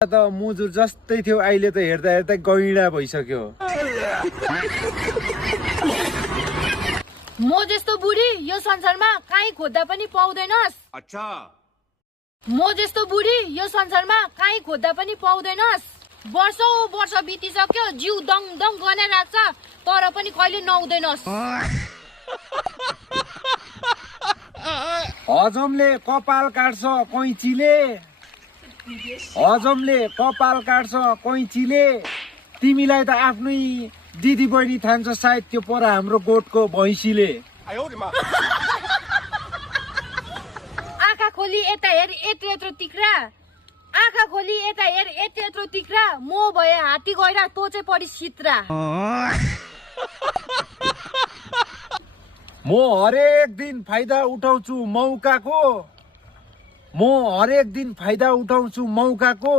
त मुजुर जस्तै थियो, अहिले त हेर्दा हेर्दा गैँडा भइसक्यो। म जस्तो बुढी यो संसारमा काहीँ खोज्दा पनि पाउँदैनस्। अच्छा म जस्तो बुढी यो संसारमा काहीँ खोज्दा पनि पाउँदैनस्। वर्षौं वर्ष बितिसक्यो, जिउ दङ दङ गर्ने लाग्छ, तर पनि कहिले नुहाउँदैनस्। हजमले कपाल काट्छ कैँचीले, हजमले कपाल काट्छ कैँचीले। तिमीलाई त आफ्नै दिदी बहिनी ठान्छ सायद त्यो पर हाम्रो गोठको भैँसीले। आँखा खोली यता हेर यत्रो यत्रो तिक्रा, आँखा खोली यता हेर यत्रो यत्रो तिक्रा, म भए हात्ती गएर तँ चाहिँ परि सित्रा। म हरेक दिन फाइदा उठाउँछु मौकाको, म हरेक दिन फाइदा उठाउँछु मौकाको।